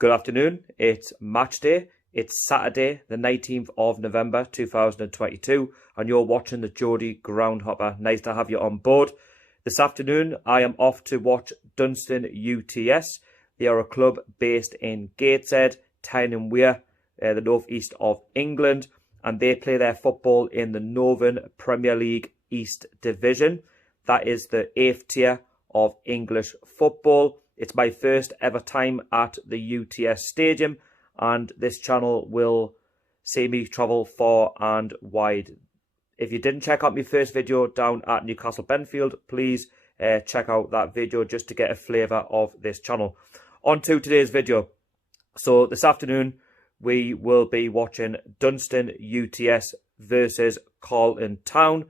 Good afternoon, it's match day. It's Saturday, the 19th of November 2022, and you're watching the Geordie Groundhopper. Nice to have you on board. This afternoon, I am off to watch Dunston UTS. They are a club based in Gateshead, Tyne and Wear, the northeast of England, and they play their football in the Northern Premier League East Division. That is the 8th tier of English football. It's my first ever time at the UTS Stadium, and this channel will see me travel far and wide. If you didn't check out my first video down at Newcastle Benfield, please check out that video just to get a flavour of this channel. On to today's video. So this afternoon we will be watching Dunston UTS versus Carlton Town.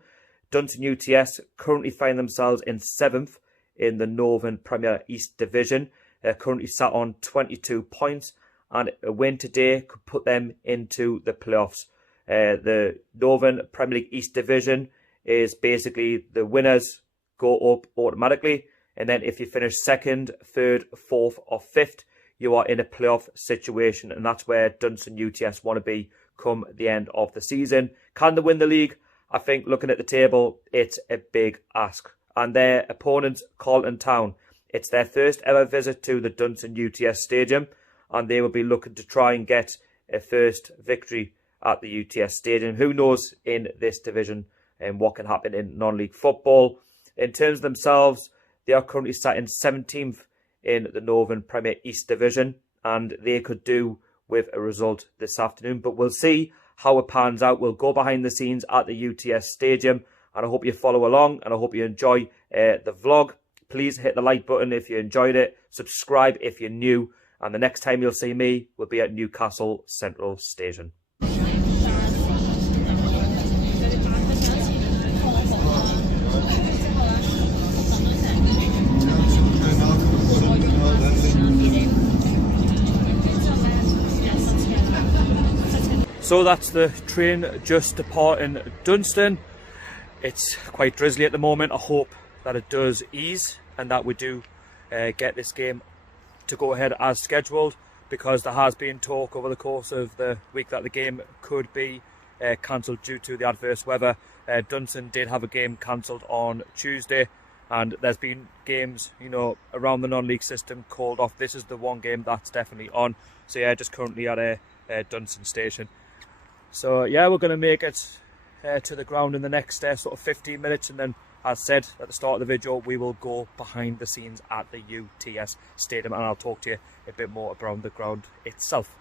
Dunston UTS currently find themselves in 7th in the Northern Premier East Division. They're currently sat on 22 points, and a win today could put them into the playoffs. The Northern Premier League East Division is basically the winners go up automatically, and then if you finish 2nd, 3rd, 4th or 5th, you are in a playoff situation, and that's where Dunston UTS want to be come the end of the season. Can they win the league? I think looking at the table, it's a big ask. And their opponents, Carlton Town, it's their first ever visit to the Dunston UTS Stadium, and they will be looking to try and get a first victory at the UTS Stadium. Who knows in this division and what can happen in non-league football. In terms of themselves, they are currently sat in 17th in the Northern Premier East Division, and they could do with a result this afternoon. But we'll see how it pans out. We'll go behind the scenes at the UTS Stadium, and I hope you follow along, and I hope you enjoy the vlog. Please hit the like button if you enjoyed it. Subscribe if you're new. And the next time you'll see me will be at Newcastle Central Station. So that's the train just departing Dunston. It's quite drizzly at the moment. I hope that it does ease and that we do get this game to go ahead as scheduled, because there has been talk over the course of the week that the game could be cancelled due to the adverse weather. Dunston did have a game cancelled on Tuesday, and there's been games, you know, around the non-league system called off. This is the one game that's definitely on. So yeah, just currently at a Dunston station. So yeah, we're going to make it to the ground in the next sort of 15 minutes, and then, as said at the start of the video, we will go behind the scenes at the UTS Stadium, and I'll talk to you a bit more about the ground itself.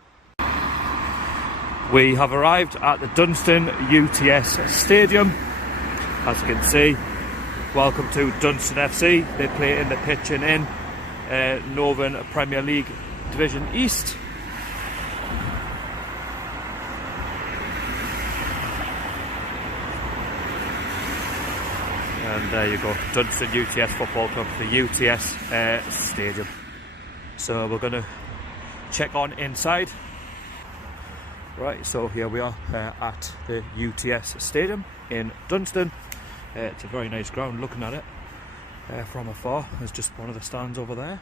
We have arrived at the Dunston UTS Stadium. As you can see, welcome to Dunston FC. They play in the pitching in Northern Premier League Division East. And there you go, Dunston UTS Football Club, the UTS Stadium. So we're going to check on inside. Right, so here we are at the UTS Stadium in Dunston. It's a very nice ground looking at it from afar. There's just one of the stands over there.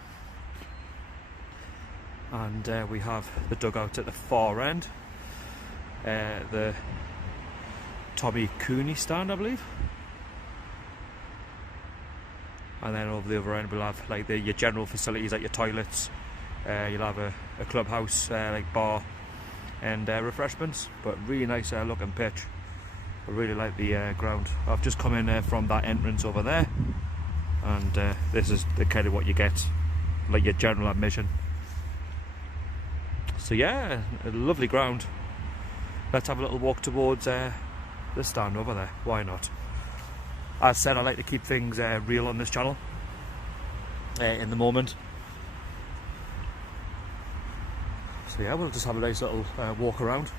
And we have the dugout at the far end. The Tommy Cooney stand, I believe. And then over the other end we'll have like your general facilities, like your toilets. You'll have a clubhouse, like bar and refreshments. But really nice looking pitch. I really like the ground. I've just come in from that entrance over there, and this is the kind of what you get, like your general admission. So yeah, a lovely ground. Let's have a little walk towards the stand over there. Why not? As said, I like to keep things real on this channel in the moment. So yeah, we'll just have a nice little walk around.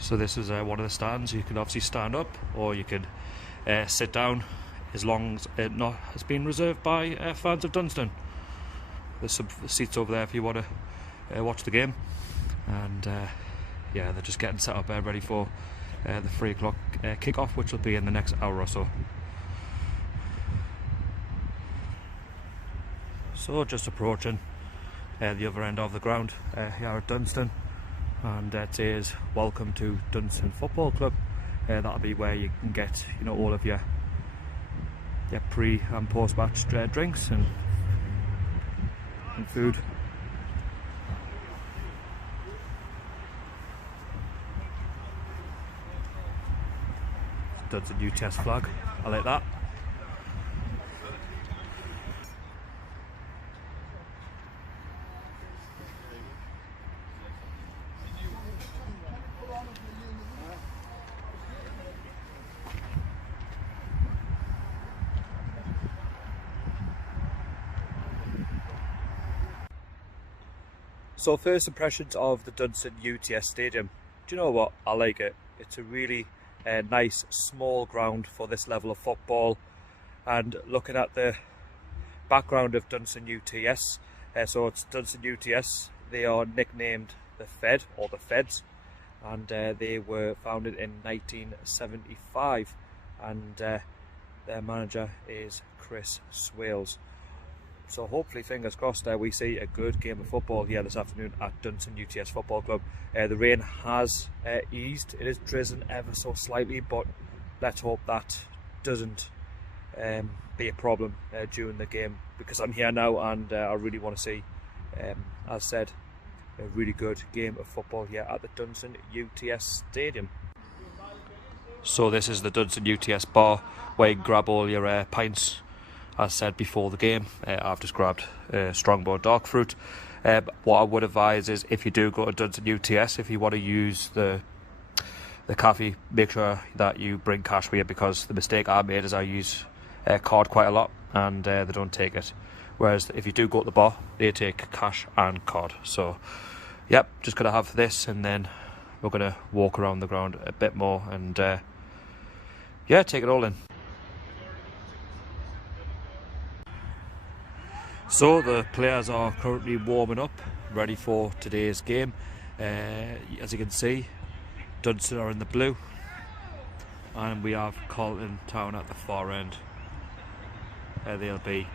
So this is one of the stands. You can obviously stand up, or you could sit down, as long as it not has been reserved by fans of Dunston. There's some seats over there if you want to watch the game. And yeah, they're just getting set up ready for the 3 o'clock kick-off, which will be in the next hour or so. So just approaching the other end of the ground here at Dunston, and it is welcome to Dunston Football Club. That'll be where you can get, you know, all of your pre and post match drinks and food. Dunston UTS flag, I like that. So first impressions of the Dunston UTS Stadium. Do you know what? I like it. It's a really nice small ground for this level of football. And looking at the background of Dunston UTS, so it's Dunston UTS. They are nicknamed the Fed, or the Feds, and they were founded in 1975, and their manager is Chris Swales. So hopefully, fingers crossed, we see a good game of football here this afternoon at Dunston UTS Football Club. The rain has eased. It is drizzling ever so slightly, but let's hope that doesn't be a problem during the game, because I'm here now and I really want to see, as said, a really good game of football here at the Dunston UTS Stadium. So this is the Dunston UTS bar where you can grab all your pints. As said before the game, I've just grabbed Strongbow dark fruit. What I would advise is, if you do go to Dunston UTS, if you want to use the cafe, make sure that you bring cash with you, because the mistake I made is I use card quite a lot and they don't take it. Whereas if you do go to the bar, they take cash and card. So, yep, just gonna have this, and then we're gonna walk around the ground a bit more and yeah, take it all in. So the players are currently warming up, ready for today's game. As you can see, Dunston are in the blue, and we have Carlton Town at the far end. They'll be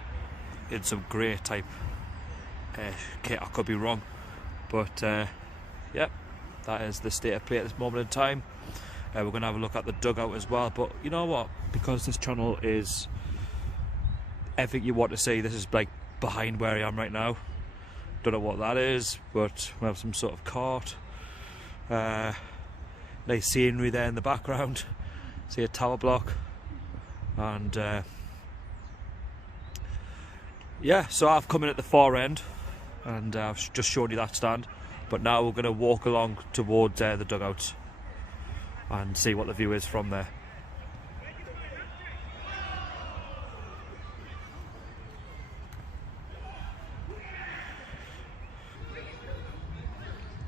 in some grey type kit. I could be wrong, but yep, that is the state of play at this moment in time. We're going to have a look at the dugout as well, but you know what, because this channel is everything you want to see, this is like behind where I am right now. Don't know what that is, but we have some sort of cart. Nice scenery there in the background. See a tower block, and yeah, so I've come in at the far end and I've just shown you that stand, but now we're going to walk along towards the dugouts and see what the view is from there.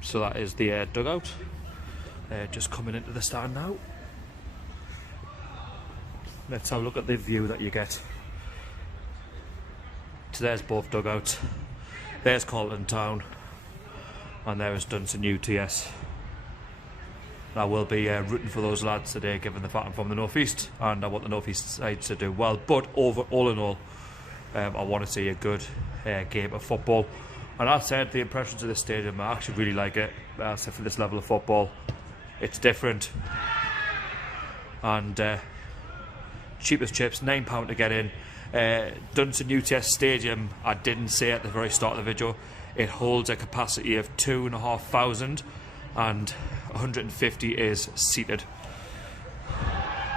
So that is the dugout. Just coming into the stand now. Let's have a look at the view that you get. So there's both dugouts. There's Carlton Town, and there is Dunston UTS. I will be rooting for those lads today, given the fact I'm from the northeast and I want the northeast sides to do well. But all in all, I want to see a good game of football. And as said, the impressions of the stadium, I actually really like it. As said, for this level of football, it's different. And cheap as chips, £9 to get in. Dunston UTS Stadium, I didn't say at the very start of the video, it holds a capacity of 2,500 and 150 is seated.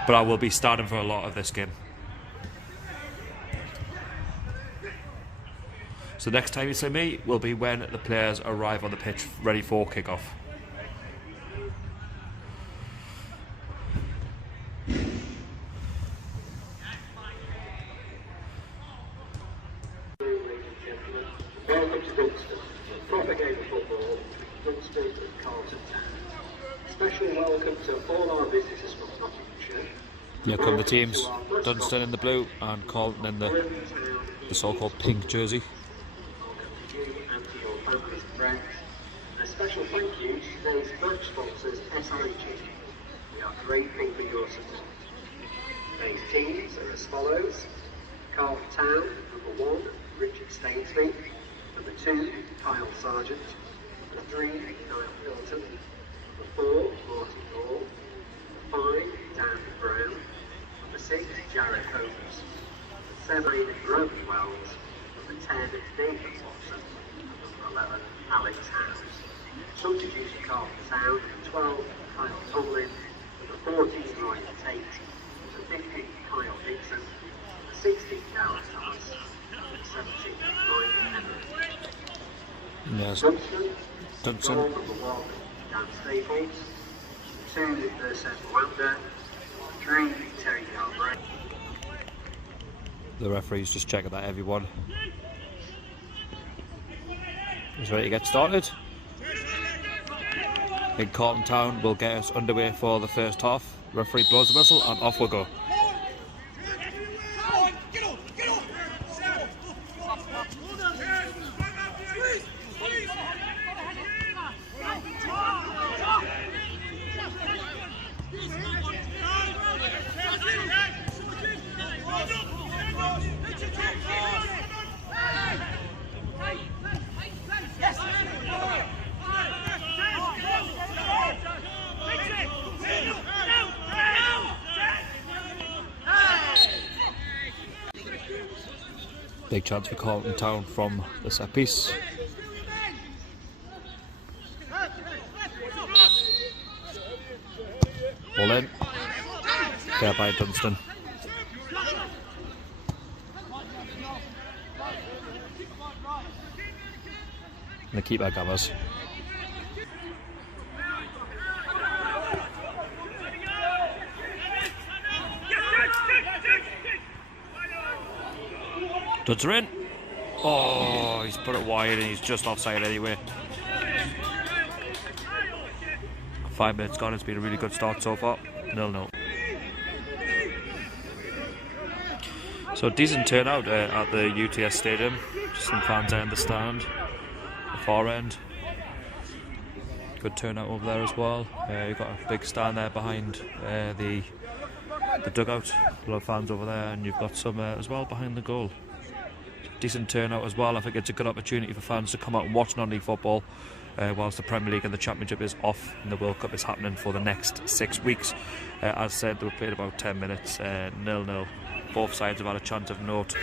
But I will be starting for a lot of this game. So next time you see me will be when the players arrive on the pitch ready for kick-off. Welcome to Dunston. Proper game of football, Dunston and Carlton. Special welcome to all our visitors from Nottinghamshire. Here come the teams, Dunston in the blue and Carlton in the so-called pink jersey. And to your families and friends, and special thank you to today's match sponsors, SIG. We are grateful for your support. Today's teams are as follows: Carlton Town, number 1, Richard Stainsby; number 2, Kyle Sargent; number 3, Niall Carlton; number 4, Martin Hall; number 5, Dan Brown; number 6, Jared Holmes; number 7, Rowan Wells; number 10, Nathan Watson; and number 11, Alex House. Substitutes for Carlton Town: number 12, Kyle Tomlin; number 14, Ryan Tate; number 15, Kyle Dixon; number 16, Gareth Thomas; number 17, Ryan Henry. Yes. Dunston. Goal number 1, Dan Staples; 2, Northen Wanda; 3, Terry Calbray. The referee's just checking that everyone is ready to get started. In Carlton Town will get us underway for the first half. Referee blows the whistle and off we'll go. Big chance for Carlton Town from the set piece. Ball in. There by Dunston. And the keeper gathers. Duds are in. Oh, he's put it wide and he's just offside anyway. 5 minutes gone, it's been a really good start so far. 0-0. So decent turnout at the UTS stadium. Some fans out in the stand, the far end. Good turnout over there as well. You've got a big stand there behind the dugout. A lot of fans over there, and you've got some as well behind the goal. Decent turnout as well. I think it's a good opportunity for fans to come out and watch non-league football whilst the Premier League and the Championship is off and the World Cup is happening for the next 6 weeks. As said, they were played about 10 minutes, 0-0. Both sides have had a chance of note.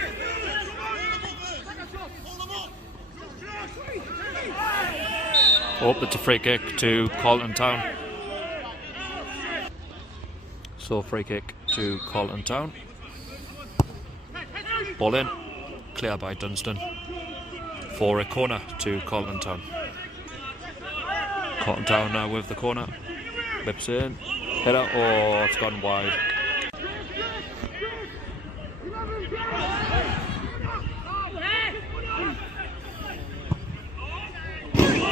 Oh, it's a free kick to Carlton Town. So free kick to Carlton Town. Ball in. Clear by Dunston for a corner to Carlton Town. Carlton Town now with the corner. Lips in. Header. Oh, it's gone wide.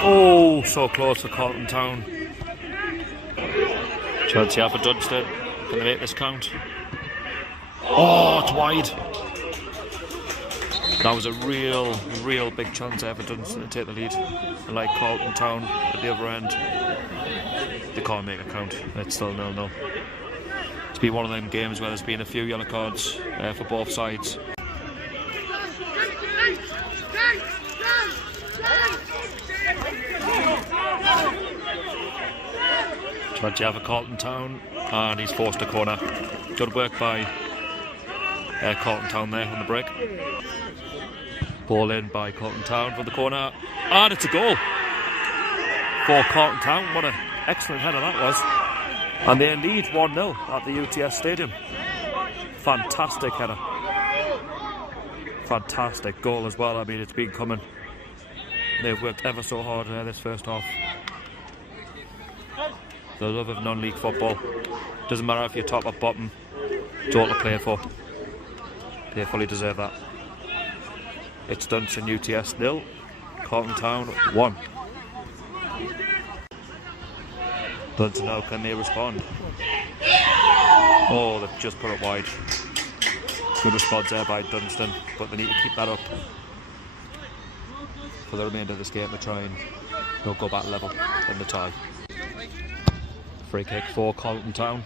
Oh, so close for Carlton Town. Chance here for Dunston. Can they make this count? Oh, it's wide. That was a real big chance there for Dunston to take the lead. And like Carlton Town at the other end, they can't make a count. It's still 0-0. It's been one of them games where there's been a few yellow cards for both sides. Chance here for Carlton Town, and he's forced a corner. Good work by Carlton Town there on the break. Ball in by Carlton Town for the corner, and it's a goal for Carlton Town. What an excellent header that was. And they lead 1-0 at the UTS stadium. Fantastic header. Fantastic goal as well. I mean, it's been coming. They've worked ever so hard this first half. The love of non-league football. Doesn't matter if you're top or bottom. It's all to play for. They fully deserve that. It's Dunston UTS 0, Carlton Town 1. Dunston now, can they respond? Oh, they've just put it wide. Good response there by Dunston, but they need to keep that up for the remainder of this game to try and They'll go back level in the tie. Free kick for Carlton Town,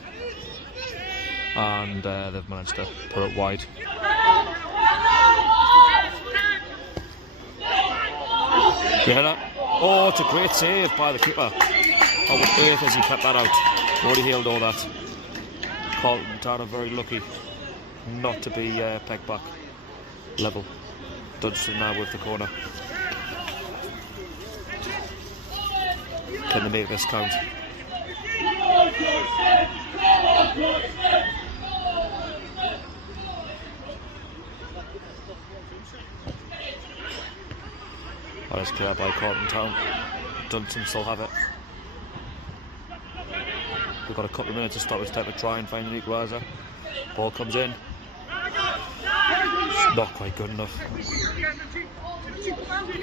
and they've managed to put it wide. Yeah, that. Oh, it's a great save by the keeper. How on earth has he kept that out? Already healed all that. Carlton Town are very lucky not to be pegged back level. Dunston now with the corner. Can they make this count? That is cleared by Carlton Town. Dunston still have it. We've got a couple of minutes to stoppage time to try and find an equaliser. Ball comes in. Not quite good enough.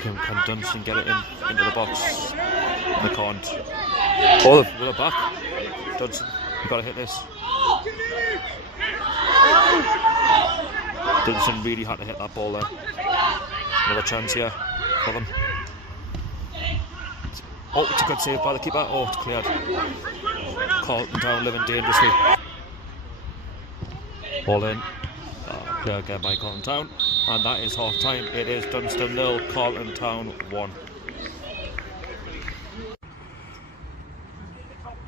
Can Dunston get it into the box? They can't. Oh, they're back. Dunston, you've got to hit this. Dunston really had to hit that ball there. Another chance here for them. Oh, it's a good save by the keeper. Oh, it's cleared. Carlton Town living dangerously. Ball in. Cleared again by Carlton Town. And that is half time. It is Dunston 0, Carlton Town 1.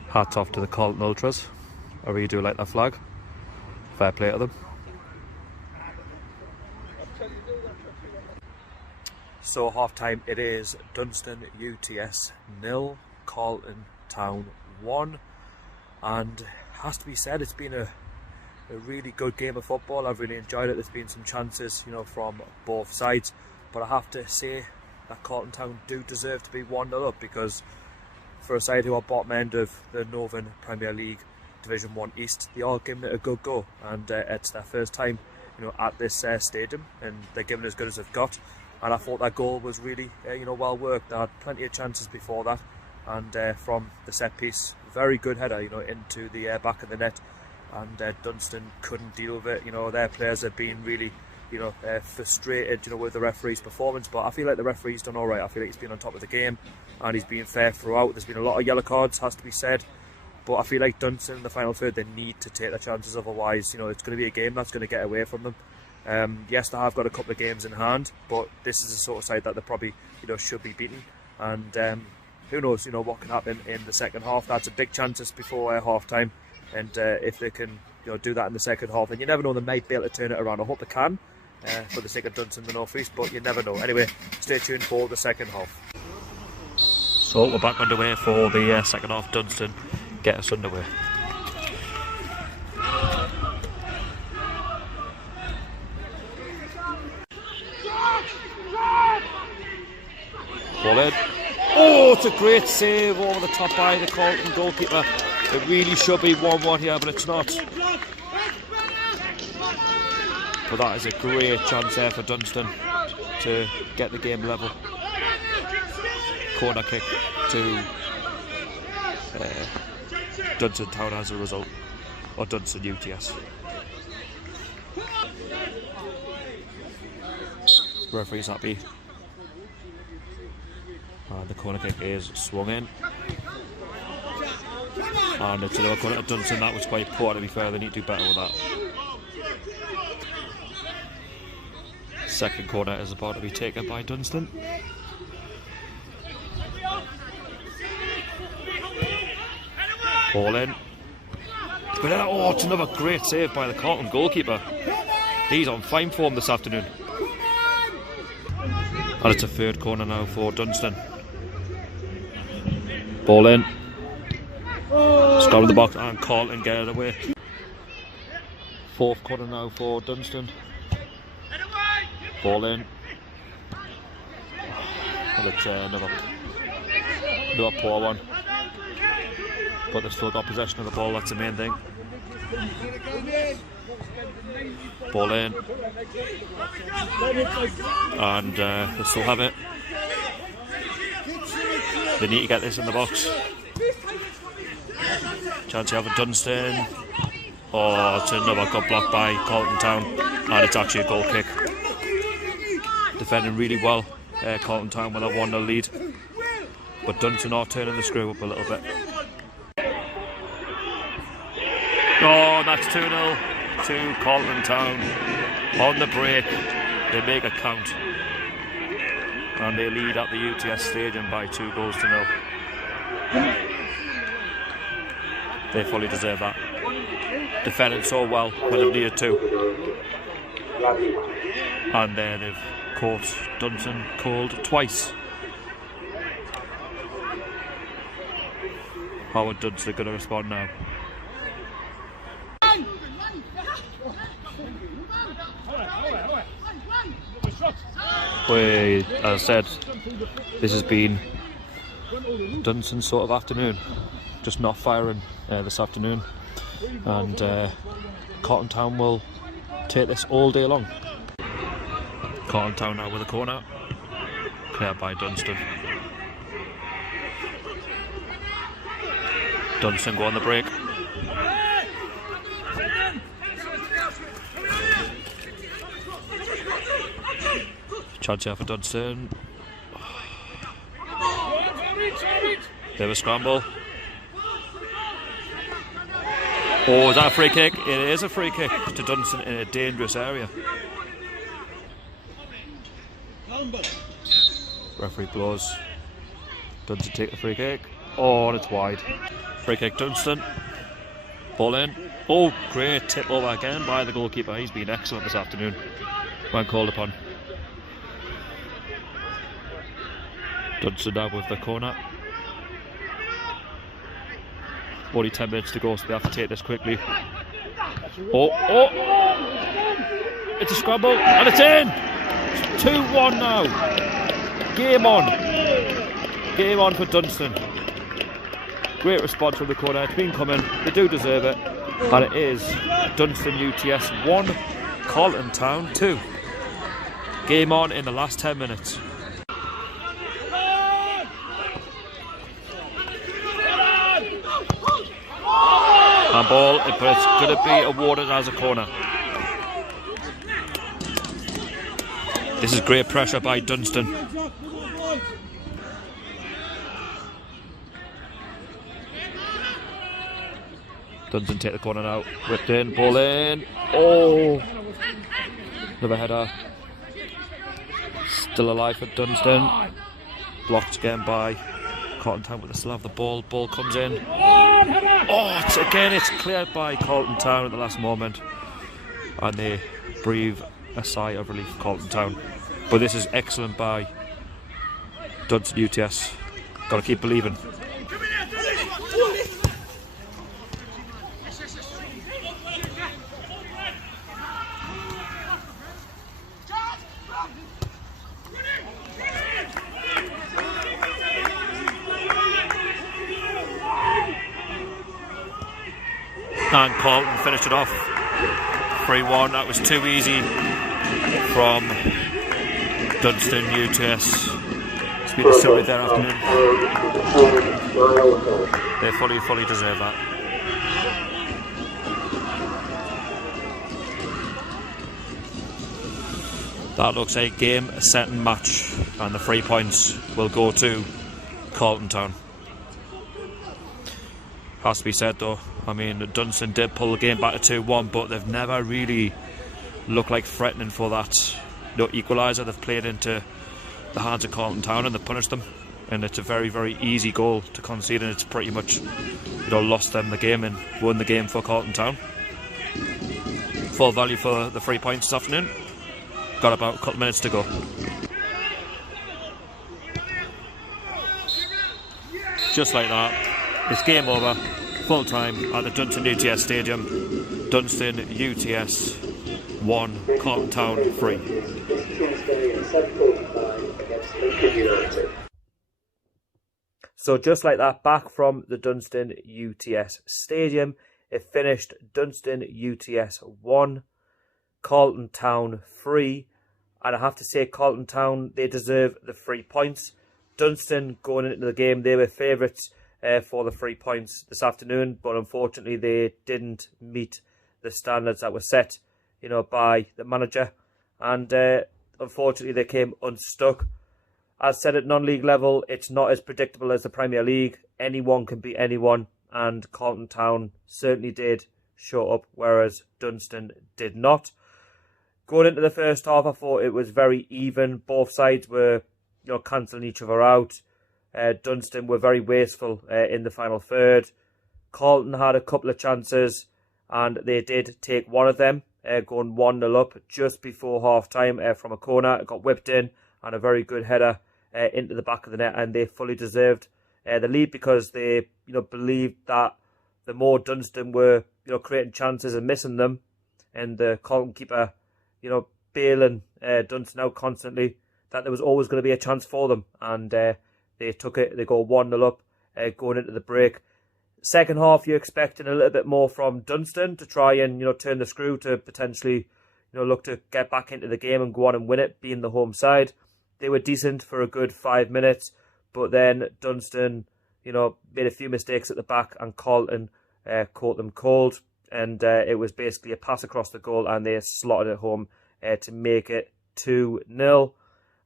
Hats off to the Carlton Ultras. I really do like that flag. Fair play to them. So half time, it is Dunston UTS 0, Carlton Town 1. And has to be said, it's been a really good game of football. I've really enjoyed it. There's been some chances, you know, from both sides, but I have to say that Carlton Town do deserve to be 1-0 up, because for a side who are bottom end of the Northern Premier League Division 1 East, they are giving it a good go, and it's their first time, you know, at this stadium, and they're giving it as good as they've got. And I thought that goal was really, you know, well worked. They had plenty of chances before that, and from the set piece, very good header, you know, into the back of the net. And Dunston couldn't deal with it. You know, their players have been really, you know, frustrated, you know, with the referee's performance. But I feel like the referee's done all right. I feel like he's been on top of the game, and he's been fair throughout. There's been a lot of yellow cards, has to be said. But I feel like Dunston in the final third, they need to take their chances. Otherwise, you know, it's going to be a game that's going to get away from them. Yes, they have got a couple of games in hand, but this is the sort of side that they probably, you know, should be beaten. And who knows, you know, what can happen in the second half. That's a big chance just before half time. And if they can, you know, do that in the second half, then you never know, they might be able to turn it around. I hope they can, for the sake of Dunston in the North East, but you never know. Anyway, stay tuned for the second half. So we're back underway for the second half. Dunston get us underway. Ball in. Oh, it's a great save over the top by the Carlton goalkeeper. It really should be 1-1 here, but it's not. But that is a great chance there for Dunston to get the game level. Corner kick to Dunston Town as a result, or Dunston UTS. Referee's happy. And the corner kick is swung in. And it's another corner to Dunston. That was quite poor, to be fair. They need to do better with that. Second corner is about to be taken by Dunston. Ball in. Oh, it's another great save by the Carlton goalkeeper. He's on fine form this afternoon. And it's a third corner now for Dunston. Ball in. Stop in the box, and Carlton get it away. Fourth corner now for Dunston. Ball in. And it's another poor one. But they've still got possession of the ball, that's the main thing. Ball in. And they still have it. They need to get this in the box. Chance you have a Dunston. Oh, it's another good block by Carlton Town, and it's actually a goal kick. Defending really well. Carlton Town with a 1-0 lead. but Dunston are turning the screw up a little bit. Oh, that's 2-0 to Carlton Town. On the break, they make it count. And they lead at the UTS Stadium by 2-0. They fully deserve that. Defending so well when they've needed to. And there they've caught Dunston cold twice. How are Dunston going to respond now? As I said, this has been Dunston's sort of afternoon. Just not firing this afternoon. And Carlton Town will take this all day long. Carlton Town now with a corner. Cleared by Dunston. Dunston go on the break. Chance here for Dunston. Bit of a scramble. Oh, is that a free kick? It is a free kick to Dunston in a dangerous area. Referee blows. Dunston take the free kick. Oh, and it's wide. Free kick Dunston. Ball in. Oh, great tip over again by the goalkeeper. He's been excellent this afternoon when called upon. Dunston now with the corner. Only 10 minutes to go, so they have to take this quickly. Oh! It's a scramble, and it's in! 2-1 now. Game on. Game on for Dunston. Great response from the corner. It's been coming. They do deserve it. And it is Dunston UTS 1, Carlton Town 2. Game on in the last 10 minutes. Ball, but it's going to be awarded as a corner. This is great pressure by Dunston. Dunston take the corner now. Whipped in, ball in. Oh! Another header. Still alive for Dunston. Blocked again by Carlton Town, but they still have the ball. Ball comes in. Oh, it's cleared by Carlton Town at the last moment. And they breathe a sigh of relief for Carlton Town. But this is excellent by Dunston UTS. Got to keep believing. And Carlton finished it off 3-1. That was too easy from Dunston UTS. It's been a silly there afternoon. They fully deserve that. That looks a game, set and match, and the 3 points will go to Carlton Town. Has to be said though, I mean, Dunston did pull the game back to 2-1, but they've never really looked like threatening for that equaliser. They've played into the hands of Carlton Town and they've punished them, and it's a very easy goal to concede, and it's pretty much lost them the game and won the game for Carlton Town. Full value for the 3 points this afternoon. Got about a couple minutes to go. Just like that, it's game over. Full time at the Dunston UTS Stadium. Dunston UTS 1, Carlton Town 3. So just like that, back from the Dunston UTS Stadium, it finished Dunston UTS 1, Carlton Town 3, and I have to say Carlton Town, they deserve the 3 points. Dunston going into the game, they were favourites for the 3 points this afternoon, but unfortunately they didn't meet the standards that were set, by the manager, and unfortunately they came unstuck. As said, at non-league level, it's not as predictable as the Premier League. Anyone can beat anyone, and Carlton Town certainly did show up, whereas Dunston did not. Going into the first half, I thought it was very even. Both sides were, cancelling each other out. Dunston were very wasteful in the final third. Carlton had a couple of chances, and they did take one of them, going 1-0 up just before half-time from a corner. It got whipped in, and a very good header into the back of the net, and they fully deserved the lead because they, believed that the more Dunston were, creating chances and missing them, and the Carlton keeper, bailing Dunston out constantly, that there was always going to be a chance for them, and they took it. They go 1-0 up going into the break. Second half, you're expecting a little bit more from Dunston to try and, turn the screw to potentially, look to get back into the game and go on and win it, being the home side. They were decent for a good 5 minutes, but then Dunston, made a few mistakes at the back, and Carlton caught them cold. And it was basically a pass across the goal, and they slotted it home to make it 2-0.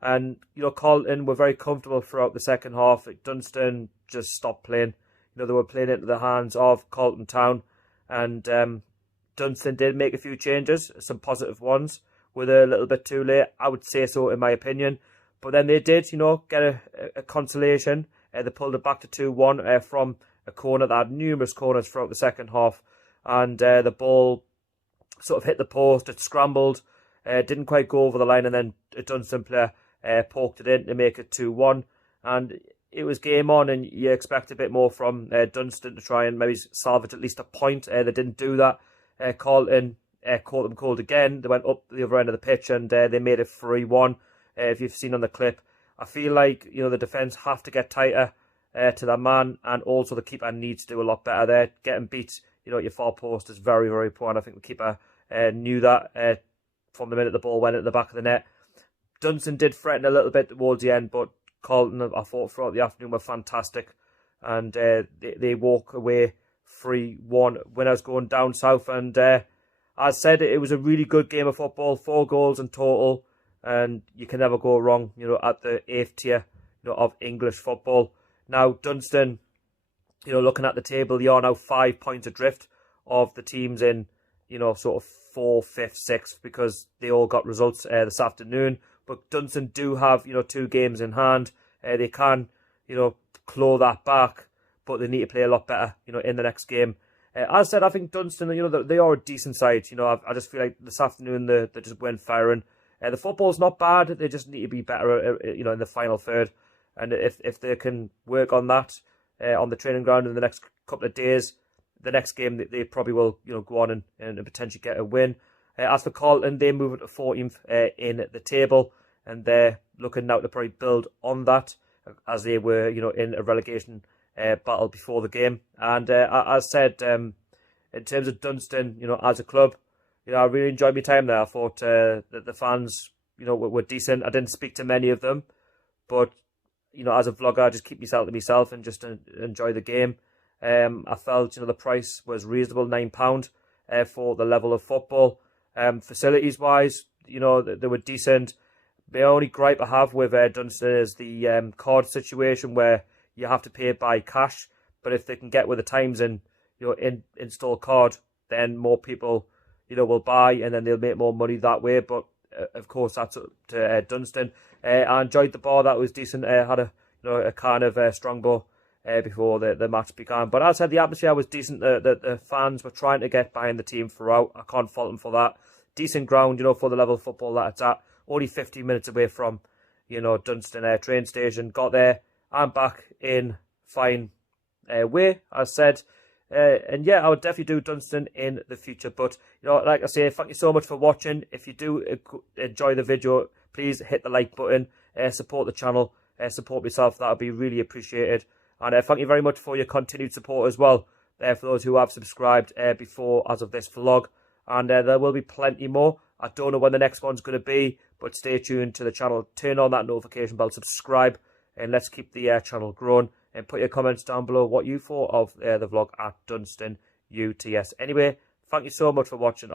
And, Carlton were very comfortable throughout the second half. Dunston just stopped playing. They were playing into the hands of Carlton Town. And Dunston did make a few changes, some positive ones, with a little bit too late. I would say so, in my opinion. But then they did, get a consolation. They pulled it back to 2-1 from a corner. They had numerous corners throughout the second half. And the ball sort of hit the post. It scrambled. Didn't quite go over the line. And then a Dunston player poked it in to make it 2-1. And it was game on. And you expect a bit more from Dunston to try and maybe salvage at least a point. They didn't do that. Carlton caught them cold again. They went up the other end of the pitch, and they made it 3-1. If you've seen on the clip, I feel like the defence have to get tighter to that man, and also the keeper needs to do a lot better there. Getting beat, at your far post is very, very poor, and I think the keeper knew that from the minute the ball went at the back of the net. Dunston did threaten a little bit towards the end, but Carlton, I thought throughout the afternoon, were fantastic, and they walk away 3-1 winners going down south. And as said, it was a really good game of football, 4 goals in total. And you can never go wrong, at the 8th tier, of English football. Now, Dunston, looking at the table, they are now 5 points adrift of the teams in, sort of 4th, 5th, 6th, because they all got results this afternoon. But Dunston do have, 2 games in hand. They can, claw that back, but they need to play a lot better, in the next game. As I said, I think Dunston, they are a decent side. I just feel like this afternoon they just weren't firing. The football's not bad. They just need to be better, in the final third. And if they can work on that on the training ground in the next couple of days, the next game they probably will, go on and potentially get a win. As for Carlton, they move to 14th in the table, and they're looking now to probably build on that, as they were, in a relegation battle before the game. And as said, in terms of Dunston, as a club, I really enjoyed my time there. I thought that the fans, were decent. I didn't speak to many of them, but, as a vlogger, I just keep myself to myself and just enjoy the game. I felt, the price was reasonable, £9 for the level of football. Facilities-wise, they were decent. The only gripe I have with Dunston is the card situation where you have to pay by cash. But if they can get with the times and, install card, then more people will buy, and then they'll make more money that way. But of course, that's up to Dunston. I enjoyed the bar; that was decent. Had a kind of strongbow before the match began. But as I said, the atmosphere was decent. The fans were trying to get behind the team throughout. I can't fault them for that. Decent ground, for the level of football that it's at. Only 15 minutes away from, Dunston train station. Got there and back in fine way, as said. And yeah, I would definitely do Dunston in the future. But, like I say, thank you so much for watching. If you do enjoy the video, please hit the like button, support the channel, support myself. That would be really appreciated. And thank you very much for your continued support as well, for those who have subscribed before as of this vlog. And there will be plenty more. I don't know when the next one's going to be, but stay tuned to the channel. Turn on that notification bell, subscribe, and let's keep the channel growing. And put your comments down below what you thought of the vlog at Dunston UTS. Anyway, thank you so much for watching.